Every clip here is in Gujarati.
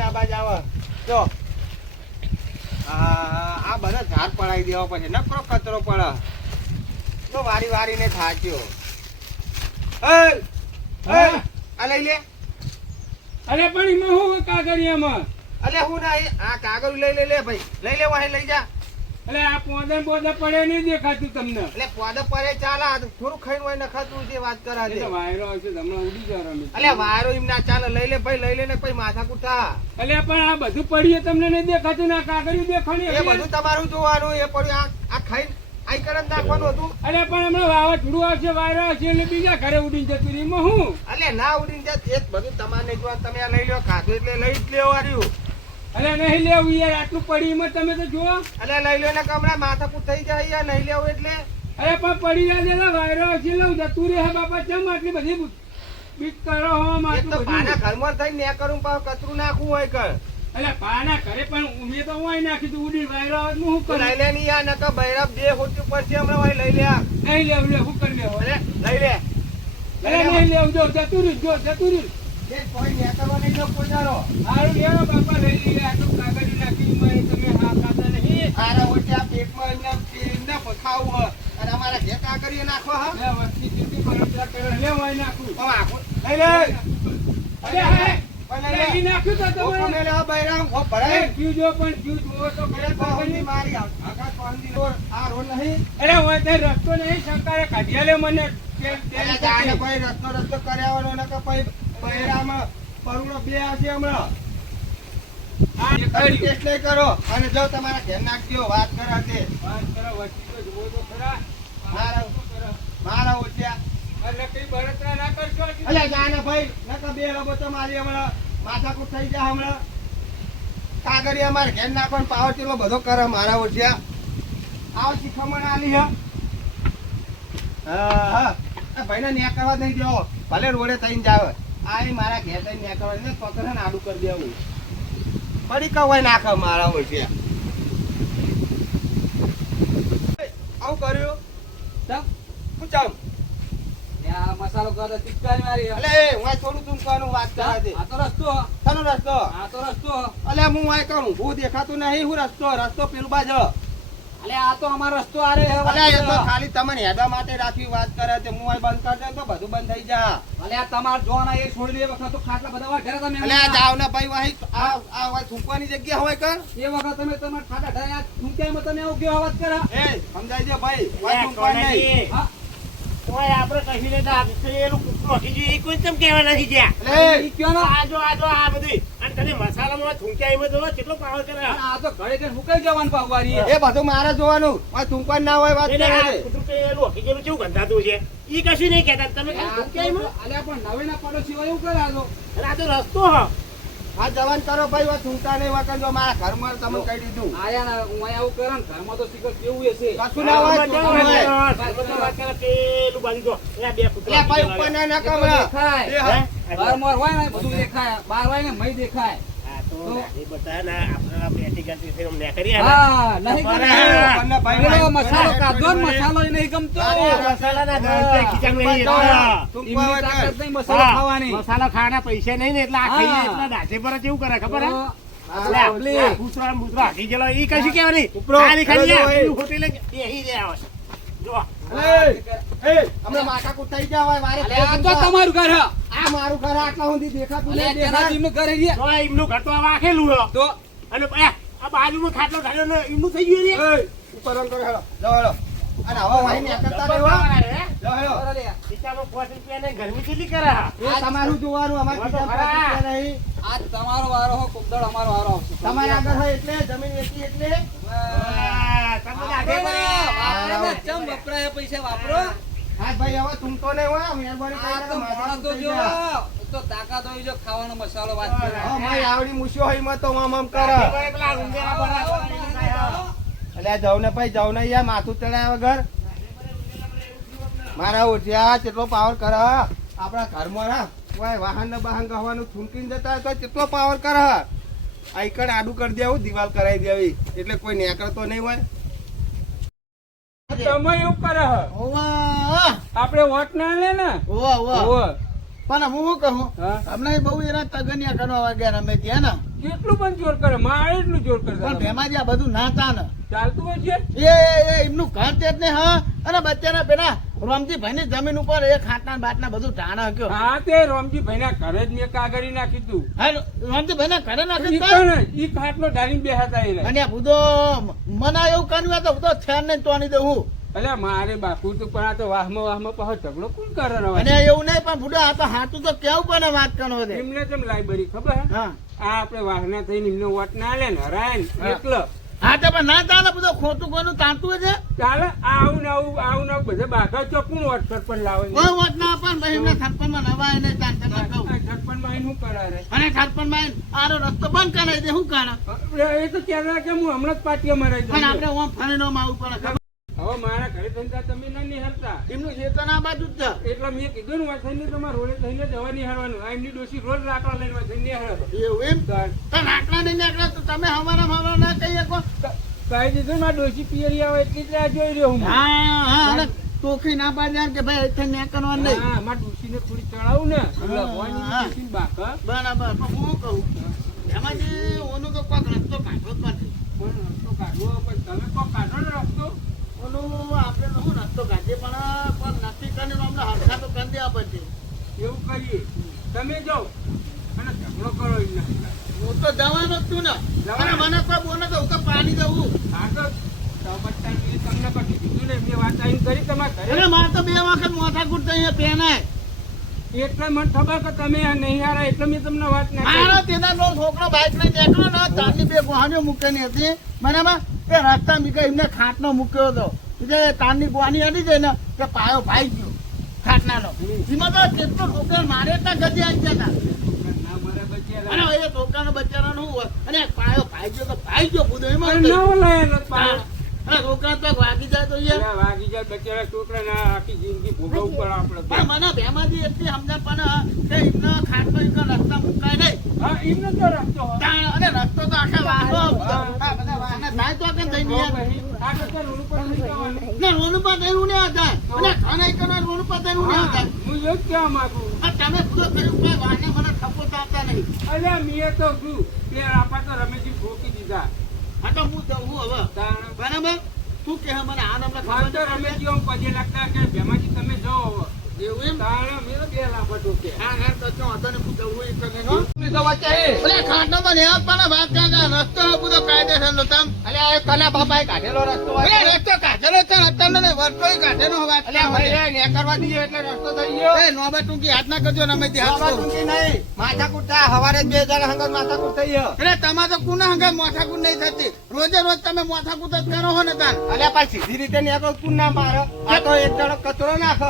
ને આ બાજ આવે જો આ બધા ઝાડ પડાવી દેવા પછી નકરો કચરો પડે તો વારી વારીને થાક્યો આ લઈ લે અરે પણ એમાં હું કાગળિયામાં અલે હું ના આ કાગળ લઈ લે ભાઈ લઈ લે વાહે લઈ જા એટલે આ પોદા પડે નહીં દેખાતું તમને એટલે પોદા પરે ચાલે થોડું ખાઈને હોય નખાતું જે વાત કરા દે વાયરો આવશે હમણાં ઉડી જવા અલે વાયરો એમ ના ચાલે લઈ લે ભાઈ લઈ લે ને પછી માથા કુઠા એટલે પણ આ બધું પડીએ તમને નહીં દેખાતું ને આ કાગળિયું દેખાણી એ બધું તમારું જોવાનું એ પડ્યું આ ખાઈને આઈ કડમ નાખવાનું હતું અરે પણ હમણાં વાવાઝોડું આવશે વાયરો આવશે એટલે બીજા ઘરે ઉડીને જતું રહ્યું એમાં હું અલે ના ઉડીને જાત એ બધું તમારે જોવાનું તમે આ લઈ લો ખાધું એટલે લઈ જ લેવા રહ્યું અરે નહીં લેવું યાર આટલું પડી એમાં તમે તો જુઓ અલે લઈ લો ને કમરા માથાકૂટ થઈ જાય યાર નહીં લેવું એટલે અરે પણ પડી જાય ને વાયરો આવશે લઉં જતું રે હે બાપા ચમ આટલી બધી બીક કરો હો એક તો પાના ઘરમાં થઈને ને કરું પાવ કચરું નાખવું હોય કર એટલે પાના ઘરે પણ ઉમે તો હોય નાખી તું ઉડી વાયરો આવે હું શું કરું લઈ લે ની યાર નકા બૈરાબ બે હોટી પડશે હમણાં ભાઈ લઈ લે નહીં લેવું લે શું કરી લેવું અરે લઈ લે અરે નહીં લેવું જો જતું રહ્યું એ કોઈ ને કરવા નહીં નો પોજારો હારું લેવો બાપા લઈ લે આટલું કાગળ નાખી મેં તમે હા ખાતા નહીં આરા ઓટ્યા પેટમાં એમને પખાવું હ અને અમારા ઘે કાગળીએ નાખો હ લે વસ્તી કેટલી બળતરા કરે લે વાય નાખું હવે આખો લઈ લે અરે હે લઈ નાખ્યું તો તમે કોને લે બૈરામ હો ભરાય ક્યુ જો પણ ક્યુ જોવો તો અરે કોની મારી આખા કોની રોડ આ રોડ નહીં અરે હોય તે રસ્તો નહીં સરકારે કાઢ્યા લે મને અરે જાને કોઈ રસ્તો કર્યાવાનો ન કે પછી બૈરામાં પરુણો બે આવશે હમણાં ટેસ્ટ નહીં કરો અને જો તમારા ઘેર નાખજો વાત કરે છે મારા ઓછ્યા અલે જાને ભાઈ નકા બે રબો તો મારી હમણાં માથાકૂટ થઈ જાય હમણાં કાગળી અમારે ઘેર નાખવાનો પાવર ચેલો બધો કરે મારા ઓછ્યા આવ શીખમણ આલી હા ભાઈ ને ન્યા કરવા નહીં દેવો ભલે રોડે થઈને જાવ આ મારા ઘેર થઈને ન્યા કરવા ને પકડે ને આડું કરી દેવું પડી કવાય નાખે મારા ઓછ્યા આવું કર્યું શું ચામ મસાલો કરો પિચકારી મારી અલે હું થોડું ટૂંકવાનું વાત કરે છે આ તો રસ્તો શાનો રસ્તો આ તો રસ્તો અલે હું આ કરું હું દેખાતું નહીં હું રસ્તો પેલું બાજુ અલે આ તો અમારો રસ્તો આરે હે અલે એ તો ખાલી તમને હેડવા માટે રાખી વાત કરે છે હું આ બંધ કરી દે તો બધું બંધ થઈ જા અલે આ તમાર જોના એ છોડી દે વખત તો ખાટલા બધા વાર ઘરે તમે અલે આ જાવ ને ભાઈ વાહી આ થૂકવાની જગ્યા હોય કર એ વખત તમે તમાર ખાટા ઢાયા ઠુંકાઈમાં તમે આવું કેવો અવાજ કરે એ સમજાય છે ભાઈ વાત થૂકવા નહીં હા ઓય આપણે કહી દેતા એનું કુકરો હજી એ કોઈ કેમ કહેવા નથી જ્યાં અલે ઈ કયો ના આ બધું અને તને મસાલામાં થૂંક્યાઈમાં જો કેટલો પાવર કરે આ તો ઘરે કે હુકાઈ જવાનું પાવવારી એ બધું મારે જોવાનું આ થૂકવા ના હોય વાત કરે છે કુતરું કે એનું હજી જેવું કેવું ગંધાતું છે ઈ કશું નહીં કહેતા તમે ખાલી થૂંક્યાઈમાં અલે પણ નવીના પડોશી હોય એવું કરે આ તો અને આ તો રસ્તો હ આ જવાન કરો ભાઈ વાત થૂંકતા નહીં વખત જો મારા ઘરમાં તમને કહી દીધું આયા ના હું આવું કરે ને ઘરમાં તો શીખર કેવું હશે કશું ના હોય થૂકવું હોય. વાત કરે પેલું બાજુ જો એ બે કૂતરા અલે ભાઈ ઉપર ના કમરા દેખાય બાર મોર હોય ને બધું દેખાય બાર હોય ને મય દેખાય આ તો એ બતા ના આપણે બેટી ગંતી છે ને કરી હા નહીં બરાબર. અને ભાઈ પેલો મસાલો કાઢો ને મસાલો ય નહીં ગમતો મસાલાના દળતે ખીચામાં નહીં એટલા. થૂકવા હોય એમની કર. તાકાત નહીં મસાલો ખાવાની મસાલા ખાવાના પૈસા નહીં ને એટલે આ ખાઈએ એટલા દાઢે પર કેવું કરે ખબર હે આપલી કૂતરા મુતરા હાથી ગયેલો ઈ કશું કહેવાની ઉપરો. ખાલી ખાલી હેલો, આ હોટેલે બેહી જાય આવે જો હમણાં માથાકૂટ થઈ ગયા હોય મારે અલે આ તો તમારું ઘર હે આ મારું ઘર આટલા સુધી દેખાતું અલે નહીં તેના દેખાય. જીમનું ઘર હે રે. તો એમનું ઘર તો આવા આખેલું હે તો અને આ બાજુનો ખાટલો ઢાળ્યો ને એમનું થઈ ગયું રે એય, ઉપર રન કરો હેલો જાઓ હેલો અને હવે વાહી ને કરતા રહેવો જાઓ હેલો ખીચામાં 5 રૂપિયા ને ગરમી કેટલી કરે એ તમારું જોવાનું અમારે વાહ તો ખિસ્સામાં ખરા. પૈસા નહીં આજ તમારો વારો હો કોકદળ અમારો વારો આવશે તમારે આગળ હોય એટલે જમીન વેચી એટલે તમને લાગે વાપરો ને, ચમ વપરાય પૈસા વાપરો હા ભાઈ હવે તુમતો નહીં હોય મહેરબાની આ તો કરીને મોણસ તો માથાકૂટ થઈ જો જાય. તો તાકાત હોય જો ખાવાનો મસાલો વાત કરે હા મારી આવડી મૂછ્યો હોય એમાં તો આમ કરે પેલા ઊંઘેરા બરાબર એટલે જાઉં ને ભાઈ જાઉં ને યાર માથું ચડાયા વગર મારા ઓછિયા કેટલો પાવર કરે આપણા ઘરમાં ના કોઈ વાહન ને બહાન ગવાનું થૂંકીને જતા હોય તો કેટલો પાવર કરે આઈકણ આડું કરી દેવું દિવાલ કરાવી દેવી એટલે કોઈ નેકળતો નહીં હોય તમે એવું કરે હે. ઓવા આપણે વોટ ના લે ને ઓવા ઓવા ઓવે. પણ હું શું કહું હા. હમણાં બહુ એના તગનિયા કરવા વાગ્યા રમે ત્યાં ને કેટલું પણ જોર કરે મારે એટલું જોર કરે પણ ભેમાજી આ બધું ના તા ને ચાલતું હોય છે એ એમનું ઘર તે જ ને હા અને બચ્ચાના પેલા રોમજીભાઈ ની જમીન ઉપર એ ખાટના બાટના બધું ઢાણા હક્યો હા તે રોમજી ભાઈ ના ઘરે જ મેં કાગળી નાખી તું હા રોમજીભાઈ ના ઘરે ઈ નાખી કોણ? ઈ ખાટલો ઢાળીને બેહાતા એને. અને આ બધો મને એવું કર્યું હોય તો બધો છેર ને તોડી દઉં અલ્યા મારે બાપુ તો પણ આ તો વાહમાં પાછો ઝઘડો કોણ કરે ને હવે? અને એવું નહીં પણ બુડો આ તો હાથું તો કેવું કોને વાત કરવાનો છે એમને કેમ લાયબરી ખબર હે? હા આ આપણે વાહના થઈને એમનો વોટ ના લે ને હરાય ને હા. એકલો હા તો પણ ના ચાલે બધું ખોટું કોઈનું તાંતું છે ચાલે આવું ને આવું બધા બાઘા ચોકું વોટ સરપંચ લાવે ને. કોઈ વોટ ના પણ ભાઈ એમને સરપંચમાં નવાય નહીં તાન તમે આ કહું સરપંચમાં એને શું કરાવે? અને સરપંચમાં આનો રસ્તો બંધ કરાવી દે શું કારણ એ તો કહેતા કે હું હમણાં જ પાટિયા મરાઈ પણ દઉં આપણે ઓમ ફરીને ઓમ આવવું પડે ખબર? હવે મારા ઘરે ધંધા તમે ના નિહાળતા એમનું ખેતર આ બાજુ જ છે એટલે મેં કીધું ને થઈને તમારે રોડે થઈને જવા નિહાળવાનું આ એમની ડોશી રોજ લાકડા લઈને થઈને નિહાળે એવું એમ તો લાકડા નહીં નીકળે તો તમે હવારા ના કહી શકો કહી દીધું ને આ ડોશી પિયરી આવે એટલી જ રાહ જોઈ રહ્યો હું હા હા અને ટોકી ના પાડે કે ભાઈ અહીંથી નીકળવાનું નહીં હા મારા ડોશીને થોડી ચડાવું ને એટલે ભવાની હા. ડોશીને બાકા બરાબર પણ હું કહું એમાંથી ઓનું તો કોઈક રસ્તો કાઢવો જ નથી પણ રસ્તો કાઢવો પણ તમે કોઈ કાઢો ને રસ્તો ઓનું આપણે શું રસ્તો કાઢીએ પણ કોઈક નક્કી કરીને અમને હરખા તો કરી દેવા પડશે એવું કરીએ તમે જાઓ અને ઝઘડો કરો એમના હું તો જવાનો જ છું ને જવાનો? અને મને કોઈ બોલે તો હું તો પાડી દઉં હા તો બચ્ચા તમને પછી કીધું ને મેં વાત આવીને કરી તમારા ઘરે અરે મારે તો 2 વખત માથાકૂટ થઈ અહીંયા પેનાય એટલે મને ખબર કે તમે આ નહીં હારા એટલે મેં તમને વાત ના મારો કરી તેના નો છોકરો બાઈક લઈને નીકળ્યો ને તારની 2 ગોહાણીઓ મૂકેલી હતી બરાબર એ રસ્તા મીકા એમને ખાટનો મૂક્યો હતો જે તારની ગોહાણી હતી છે ને તે પાયો ભાઈ ગયો ખાટનાનો એમાં તો કેટલો છોકરા મારે ત્યાં ગજી આવી ગયા હતા ના મારા બચ્ચા અને એ છોકરાનો બચ્ચાનો શું હોય અને પાયો ભાઈ ગયો તો ભાઈ ગયો બધો એમાં અરે શું ના થયું? ઓલાય નથી પાડો. અને છોકરા તો વાગી જાય તો યાર અલા વાગી જાય બચારા છોકરા ના આખી જિંદગી ભોગવવું પડે આપણે તો. પણ મને ભેમાજી એટલી સમજણ પણ કે એમનો ખાટનો એમનો રસ્તા મુકાય નહીં હા એમને તો રસ્તો હોય. અને રસ્તો તો આખા વાહનો હા. આ બધા વાહને થાય તો કેમ થઈ તો ગયા પછી આ બધા રોડ ઉપર નહીં જવાનું. ના રોડ ઉપર થયું ને હતા અને ખાના કરનાર રોડ ઉપર થયું ને હા, હતા હું એવું જ કહેવા માંગુ. આ તમે પૂરો કર્યું કોઈ વાહને મને થપ્પો ચાલતા નહીં અલ્યા મેં તો શું કે આપા તો રમેશજી ઠોકી દીધા આ તો હું જવું હવે તાણ બરાબર તું કે મને આ નંબર મારે તો રમેશજી આમ પગે લાગતા કે ભેમાજી તમે જાઓ હવે. એવું એમ તાણ મેં તો 2 લાફા ઠોકે. હા હા તો જો હતો ને હું જવું એ કરે નો ની તો વચ્ચે હે. અરે ખાટનો તો ને પણ વાત કરતા રસ્તો બધો કાયદેસરનો તમ અલ્યા એ કના બાપાએ કાઢેલો રસ્તો અરે હોય રસ્તો કાઢેલો છે અત્યારે ને વર્તોય કાઢેનો વાત અલ્યા ભાઈ એ ને કરવા દઈએ એટલે રસ્તો થઈ ગયો એ નોબત ટૂંકી હાથ ના કરજો ને અમે ત્યાં બાબા ટૂંકી નહીં માથાકૂટ થાય હવારે જ 2 જણા હંગાત માથાકૂટ થઈ ગયો અરે તમારે તો કુના હંગા માથાકૂટ નહીં થતી રોજે રોજ તમે માથાકૂટ જ કરો હો ને તાર અલ્યા પાછી સીધી રીતે નીકળો તું ના મારો આ તો એક જણો કચરો નાખો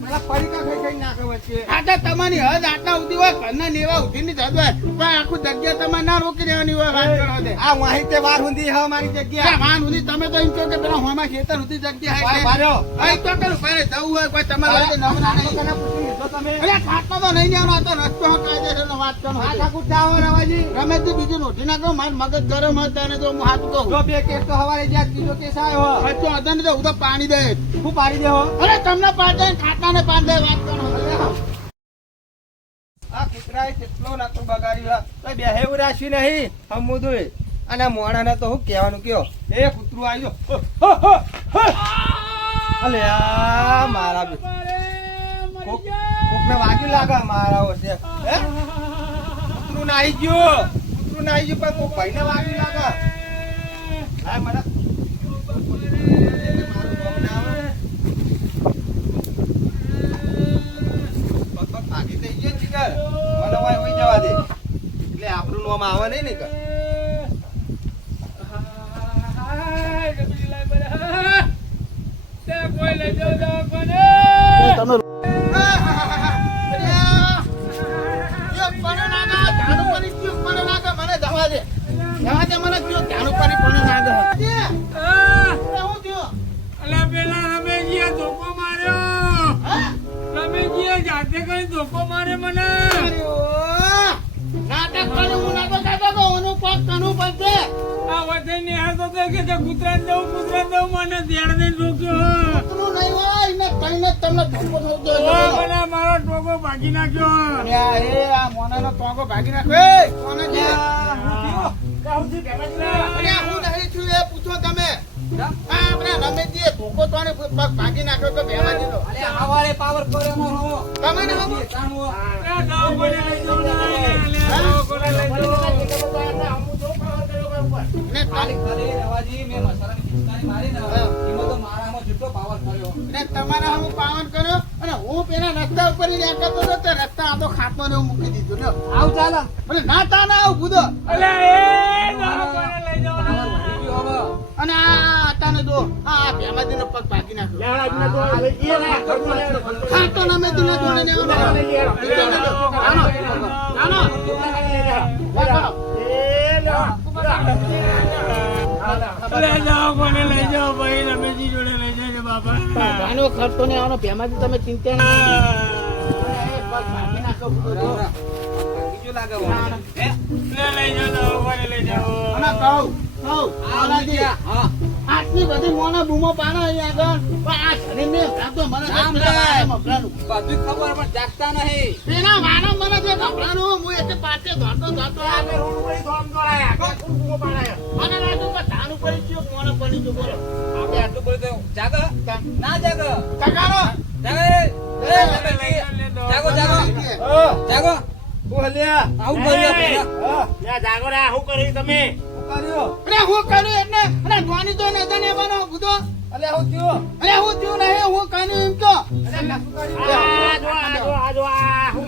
પેલા પડીકા ખાઈ ખાઈ નાખે વચ્ચે આ તો તમારી હદ આટલા સુધી હોય ઘરના નેવા ઉઠી ની થતું હોય તો આખું જગ્યા તમારે ના રોકી દેવાની હોય વાત કરો દે આ વાહી તે વાર હુંધી હ મારી જગ્યા વાહન સુધી તમે તો એમ કહો કે પેલા હોમાં ખેતર સુધી જગ્યા ભાઈ હે ભાર્યો અહીં તો કરું ભાઈ જવું હોય કોઈ તમારે લઈને નમના નહીં કના પૂછી લીધો તમે અરે ખાટલો તો નહીં જવાનો આ તો રસ્તો કાયદેસરનો વાત કરો માથાકૂટ થાવ રવાજી રમેશજી બીજું નોટી નાખો મારું મગજ ગરમ હતા ને તો હું હાથ કહું જો 2 કેસ તો હવારે જ્યાં બીજો કેસ આવ્યો હજુ હતા ને તો હું તો પાણી દે હું પાડી દેવો અરે તમને પાડે ખાટા ને પાડે વાત કરો આ કૂતરાએ કેટલો નાતો બગાડ્યો તો બેહેવું રાખ્યું નહીં હમુદુય અને મોણાને તો હું કહેવાનું કયો એ કૂતરું આવ્યો અલે આ મારા બે કોકને વાગ્યું લાગે મારા ઓછે હે કૂતરું નાઈ ગયું પણ કોક ભાઈને વાગ્યું લાગે હા મને મારું નામ ના આવે પગ ભાગી થઈ ગયો ને જીગર મને વાય હોઈ જવા દે એટલે આપણું નામ આવે નહીં ને કે કોઈ લઈ જાઓ દવાખાને. તમે આ, અલા પેલા રમેશજીએ ધોકો માર્યો. રમેશજીએ જાતે કરી ધોકો માર્યો મને. આ વચ્ચે નિહાળતો હતો કે કૂતરાને દઉં મને ધ્યાન દઈને રોક્યો. થઈને જ તમને ધક્કો થયો તો ઓ મને મારો ટોકો ભાગી નાખ્યો અરે આ મોનાનો ટોંગો ભાગી નાખ્યો. એ કોને છે? કહું છું ભેમાજી અરે હું નહીં છું એ પૂછો તમે. આ આપણે રમેશજીએ ધોકો તો આને પગ ભાગી નાખ્યો તો ભેમાજીનો. તમે ને હમું? એ જાઓ મને લઈ જાઓ ને લે જાઓ કોને લઈ જાઓ ને ને તમારા હમું પાવન કર્યો અને હું પેલા રસ્તા ઉપર લેતો હતો તો રસ્તા આ તો ખાતો ને હું મૂકી દીધું લ્યો. આવ ચાલ અને ના તા ના આવું બુધો. અલે એ જાઓ કોને લઈ જાઓ ને અને આ આતાને જો આ ભેમાજીનો પગ ભાગી નાખ્યો. લેવડા તો લઈ ગયો ને ખર્ચો લેવડો ખાતો ને મેં તું જોડે ને અલે જાઓ કોને લઈ જાઓ ભાઈ રમેશજી જોડે લઈ જાય બાપા આનો ખર્ચો ને આવવાનો ભેમાજી તમે ચિંતા નહીં. પગ ભાગી નાખ્યો બુધો. લઈ જાઓ કોને લઈ જાઓ અને કહું આનાજી આટલી બધી મોના બૂમો પાડો અહીંયા આગળ પણ આ શરીરને કાપતો મને મફલાનું એના વાના મને જે મફલાનું હું એટલે પાછે ધોતો રોડ ઉપર ધોમ કરાયા કોણ કુકુ પાડાયો મને લાગ્યું કે ધાન ઉપર ચિયો મોનો પડી ગયો બોલો ટકાનો લે જાગો રે શું કર્યું તમે અરે હું કર્યું એટલે અરે ધોની તો નતા ને બનો બુધો અરે હું થયું નહીં હું કર્યું એમ તો આ જો શું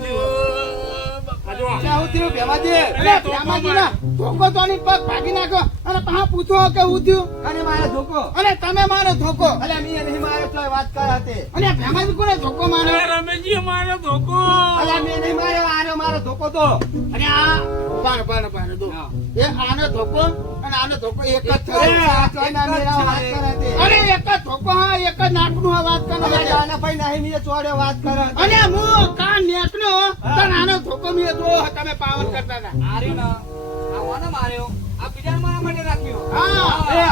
હું થયું ભેમાજી અરે ભેમાજી ના ધોકો તો ની પગ ભાગી નાખ્યો અને પાછા પૂછો કે હું થયું અને મારે ધોકો અને તમે મારો ધોકો અલે મી નહીં મારે તો વાત કર હતી અને ભેમાજી કોને ધોકો માર્યો અરે રમેશજી મારો ધોકો અલે મી નહીં મારે મારો ધોકો તો અને આ પાનો દો એ આનો ધોકો અને આનો ધોકો એક જ થયો આ ચોઈના મેરા વાત કર હતી અરે એક જ ધોકો હા એક જ નાકનું આ વાત કરો અલે જાના ભાઈ નહીં મી ચોડ્યો વાત કર હતી અને હું કા નેકનો તો નાનો ધોકો મે જો તમે પાવન કરતા હતા હા એ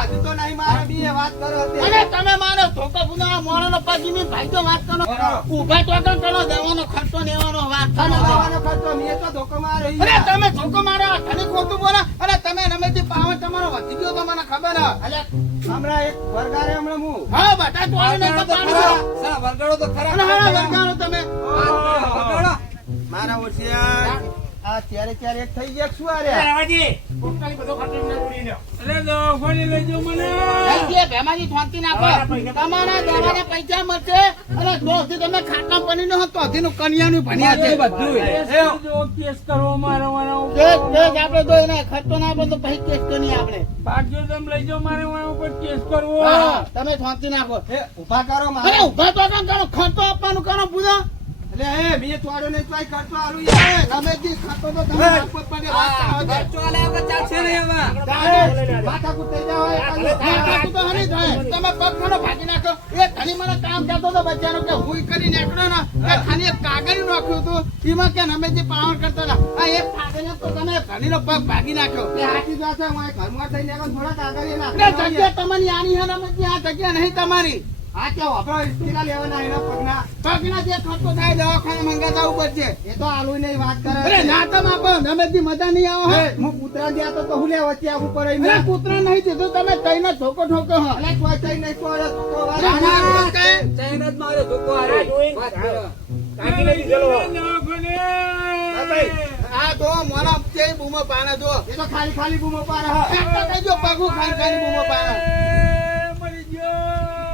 હજુ તો નહીં મારે બી એ વાત કર હતી અને તમે મારો ધોકો ગુના મોણોનો પગી મે ભાઈ તો વાત કરો ઊભા તો આગળ કરો દેવાનો ખર્ચો લેવાનો વાત કરો ખાવાનો ખર્ચો મી તો ધોકો મારે અરે તમે ધોકો મારો તને ખોટું બોલા અને તમે રમેશજી પાવન તમારો વધી ગયો તો મને ખબર હે અલે હમણાં એક વરગારે હમણાં હું હા બટા તો આને તો પાડો વરગાડો તો ખરા અને હા વરગાડો તમે મારા ઓછિયા આ ત્યારે એક થઈ ગયા શું આરે રાવાજી પોતાની બધો ખર્ચો મને ઉડી લ્યો અલે જાઓ કોને લઈ જાઓ મને જલ્દી ભેમાજી થોંતી નાખો તમારા દેવાના પૈસા મળશે અને દોસ્તી તમે ખાટલા પનીનો હો તો હજીનું કન્યાનું ભણ્યા છે જો કેસ કરવો મારો કેસ આપણે તો એને ખર્ચો ના આપો તો પછી કેસ કરીએ આપણે ભાગ્યો તમે લઈ જાઓ મારે મારા ઉપર કેસ કરવો હા, તમે થોંતી નાખો એ ઊભા કરો અરે મારે ઉભા તો કામ કરો ખર્ચો આપવાનું કરો પૂરા એટલે એ મી ચોડ્યો ને તોય ખર્ચો આલું યાર રમેશજી ખાતો તો તમે આપવો જ પડે વાત કરો છો. ખર્ચો આલે આપણે ચાલશે નહીં હવે માથાકૂટ થઈ જાવ માથાકૂટ તો હરી થાય. તમે પગ ખાનો ભાગી નાખો એ ખાલી મને કામ કરતો હતો બચ્ચાનો કે હું કરી નાખ્યો ને કે ખાલી એક કાગળ નાખ્યું હતું એમાં કે રમેશજી પાવન કરતા હતા આ એક કાગળ તો તમે ઘણીનો પગ ભાગી નાખ્યો એ હાથી જશે હું અહીં ઘરમાં થઈને આગળ થોડા કાગળ એટલે નાખી જગ્યા તમારી આની હે રમેશજી આ જગ્યા નહીં તમારી આ કેવો આપણો ઇસ્તીલા લેવાના એના પગના પગના જે ખર્ચો થાય દવાખાને મંગાતા ઉપર છે એ તો આલુ નહીં વાત કરે અરે ના તમે આપો રમેશજી મજા નહીં આવો હે હું કૂતરા ગયા તો હું લે વચ્ચે આવું પડે અરે કૂતરા નહીં દીધું તમે કઈને ઠોકો ઠોકો હો અલે કોઈ થઈ નહીં તો અરે તો વાત અરે ના, કઈ? ચૈન જ મારે ધોકો આ જોઈ કાકી લઈ દીધેલો આ તો મોના છે બૂમો પાના જો એ તો ખાલી ખાલી બૂમો પાડે હા એકતા કઈ જો પગુ ખાન ખાન બૂમો પાના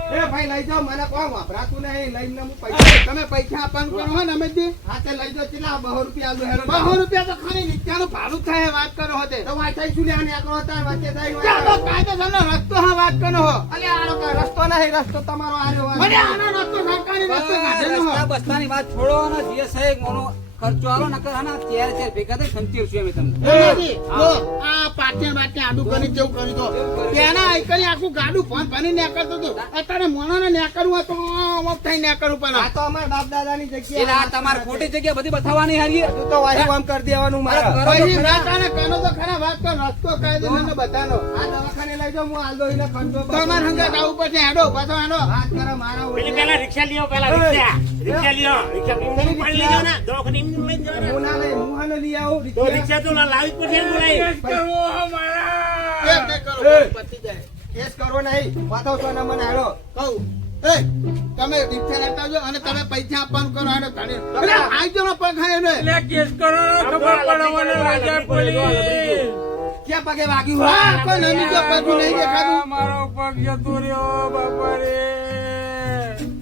એ ભાઈ લઈ જાઓ મને કોઈ વાપરાતું નહીં લઈને હું પૈસા તમે પૈસા આપવાનું કરો હો ને રમેશજી હા તે લઈ જાઓ કેટલા 200 રૂપિયા આલુ હેરો 200 રૂપિયા તો ખાલી નિત્યાનું ભાડું થાય વાત કરો હોતે તો વાંચાઈ શું લેવાની આકડો હતા વચ્ચે ત્યાં થાય તો કાયદેસરનો રસ્તો હા વાત કરો હો અલે આનો કઈ રસ્તો નહીં રસ્તો તમારો આર્યો મને આનો રસ્તો સરકારી રસ્તો કાઢેલો હો બસ્તાની વાત છોડો અને જે છે મોનો ખર્ચો આલો નકર આના ચેર ચેર ભેગા થઈ સંચીરશું અમે તમને. એનાથી જો આ પાટિયા બાટિયા આડું કરી તેવું કરી દો. તેના આઈકરી આખું ગાડું ફોન ભરી નેકળતું હતું. અત્યારે મોણાને નેકળવું હોય તો ઓમ થઈ નેકળવું પડે. આ તો અમારા બાપ દાદાની એટલે જગ્યા આ તમારે ખોટી જગ્યા બધી બતાવવાની હારી. તું તો વાહી કામ કરી દેવાનું મારા કરો તો પછી ખરા. રાતાને કનો તો ખરા વાત કર રસ્તો કાયદેસરનો બધાનો. આ દવાખાને લઈ જાઓ હું આલદો એને ખર્ચો તમાર હંગાત આવું પછી હેડો પાછો હેડો. વાત કરે મારા પેલી ઓળખ્યા. પેલા રિક્ષા લ્યો, પેલા રિક્ષા લ્યો. રિક્ષા એમને ઉપાડી લેજો ને, દવાખાને એમને લઈ જજો ને. હું ના લઈ હું હાને લઈ આવું તો રિક્ષા તો લાવી જ પડશે ને બોલાય. કેસ કરવો અમારા. કેમ નહીં કરો? એ. પતી જાય. કેસ કરવો નહીં પાછો સોના મને હાલો કહું એ તમે રિક્ષા લેતા આવજો અને તમે પૈસા આપવાનું કરો હેડો ઘણી. અરે આઈજો નો પગ ખાય ને. એટલે કેસ કરો ખબર પડે મને રાજા પોલીસ. ક્યાં પગે વાગ્યું હા, હા કોઈ નમી જો પગ નહીં દેખાતું. મારો પગ જતો રહ્યો બાપા રે.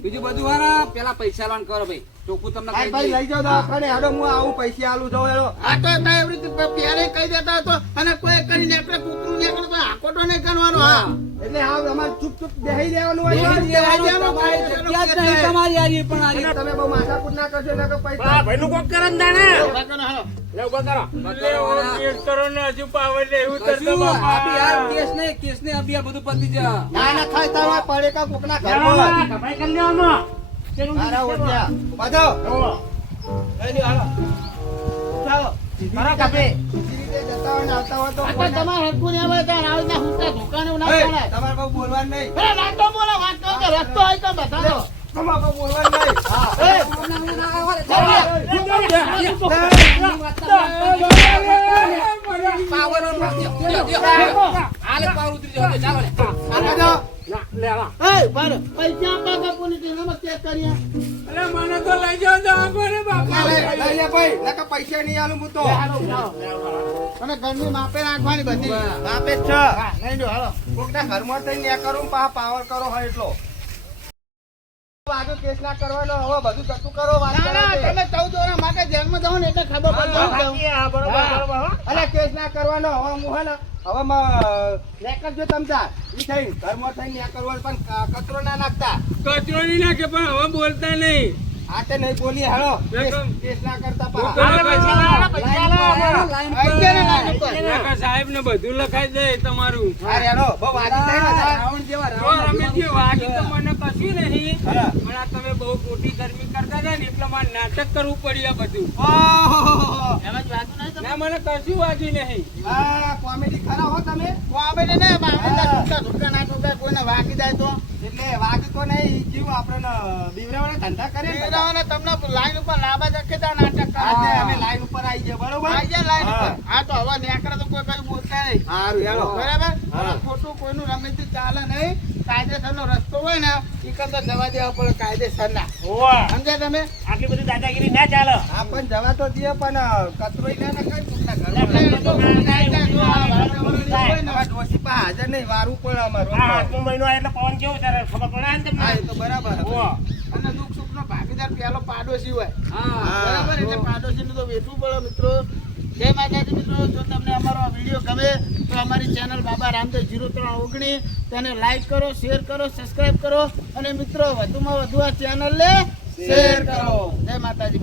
બીજું બધું હારા પેલા પૈસા લોન કરો ભાઈ. ચોખ્ખું તમને ભાઈ કહી ભાઈ દઈએ. લઈ જાઓ દવાખાને હાલો હું આવું પૈસા આલું જાઉં હેલો આ તો તમે એવી રીતે પહેરે કહી દેતા હતો અને કોઈ કરીને આપણે કૂતરું નીકળે તો આકોટો નહીં કરવાનો. હા એટલે હા અમારે ચૂપ ચૂપ બેહી દેવાનું હોય બેહી દેવાનું, તમારી જગ્યા જ નહીં તમારી હારી પણ હારી. તમે બહુ માથાકૂટ ના કરશો નકર પૈસા આ ભાઈનું કોક કરે ને દાણે. ઉભા કરો, હાલો. લે ઉભા કરો. એટલે હું કેસ કરો ને હજુ પાવર લે એવું કરતો કશું આપી યાર બાપા. કેસ નહીં, કેસ નહીં આપી આ બધું પતી જા. ના ના ખાય તમારે પડે કા કોકના લેવામાં, ઘરમાં કપાઈ કરી લેવામાં. ચલો, મારા ઓળખ્યા બાધો જુઓ. લઈ લ્યો હાલો ચાલો મારા કપે સીધી રીતે જતા હોય ને આવતા હોય તો આ તો તમારે હરખું નહીં આવે તો આવી રીતના હુંતા દુકાને ના એ, પડે. તમારે બહુ બોલવાનું નહીં અરે ના તો બોલો, વાત કરો કે રસ્તો હોય તો બતાવો. તમારે બહુ બોલવાનું નહીં હા એ, પાવર ઓન રાખજો. દ્યો. હાલે પાવર ઉતરી જાવ. ચાલો લે. આ બાધો ના, લે આવા. એ, બરાબર. પૈસા આપવા તો કોની ટીમમાં ચેક કરીએ. અરે મને તો લઈ જાઓ દવાખાને બાપા. લઈ લે ભાઈ નકર પૈસા નહીં આલું હું તો અને ઘરની માપે રાખવાની બધી. બાપે જ છે હા, લઈ લો, હાલો. કોકના ઘરમાં થઈને ન્યા કરું પાછા પાવર કરો હોય એટલો આગળ કેસ ના કરવાનો હવે બધું કટું કરો વાત ના, ના, કરે તમે 14 વર્ષ માટે જેલમાં જાઓ ને એટલે ખબર પડે. બાકી આ બરોબર, હા. બરોબર, હો. અલે કેસ ના કરવાનો હવે હું હે ને હવે નેકળજો તમતા ઈ થઈ ઘરમાં થઈને ન્યા કરવાનું પણ કચરો ના નાખતા કચરો નહીં નાખે પણ હવે બોલતા નહીં. આ તે નહીં બોલીએ હાલો વેલકમ. કેસ ના કરતા હું પાછા કરે પૈસા લાવો, પૈસા લાવો. લાઈન આઈ ગયા ને લાઈન ઉપર. કાકા સાહેબ ને બધું લખાઈ દે તમારું. અરે હેલો બહુ વાગી થઈ ને તાર. રાવણ જેવા જો રાવણ રમેશજી વાગી તો મને કશું નહીં હા. પણ આ તમે બહુ ખોટી ગરમી કરતા હતા ને એટલે મારે નાટક કરવું પડ્યું આ બધું. ઓહોહોહો. એમાં જ વાગ્યું નહીં તમને? ના મને કશું વાગ્યું નહીં. આ કોમેડી ખરા હો તમે વાવે ને ને, વાવે ને, ધૂળકા ધૂળકા નાખો કે કોઈને વાગી જાય તો. એટલે વાગી તો નહીં કેવું આપણે બીવરાવાના ધંધા કરે ને બધા. બીવડાવાના તમને લાઈન ઉપર લાંબા જખેતા નાટક કરે. આજે અમે લાઈન ઉપર આવી ગયા બરોબર આઈ જાય લાઈન હા. ઉપર. હા, તો હવે નેકળે તો કોઈ કઈ બોલતા નહીં. હારું હેલો બરાબર? હા. હવે ખોટું કોઈનું રમેશથી ચાલે નહીં. કાયદેસરનો રસ્તો હોય ને ઈ કરતા જવા દેવા પડે કાયદેસરના. હોવે. સમજ્યા તમે? આટલી બધી દાદાગીરી ના ચાલે. હા પણ જવા તો દે પણ કચરો ય ના નખાય કોકના એટલે ઘરમાં. જો કાયદા જો આ વાળા હોય ને, અમારા ડોશી પાસે હાજર નહીં વારવું પડે અમારું આ હાથમો મહિનો આવે એટલે પવન કેવો છે ખબર પડે ને તમને? હા એ તો બરાબર હોવે. અને દુઃખ સુખનો ભાગીદાર પેલો પાડોશી હોય. હા. બરાબર? એટલે પાડોશીનું તો વેઠવું પડે મિત્રો. જય માતાજી મિત્રો. જો તમને અમારો આ વિડીયો ગમે તો અમારી ચેનલ બાબા રામદેવ 0319 તેને લાઈક કરો, શેર કરો, સબસ્ક્રાઇબ કરો અને મિત્રો વધુમાં વધુ આ ચેનલને શેર કરો. જય માતાજી મિત્રો.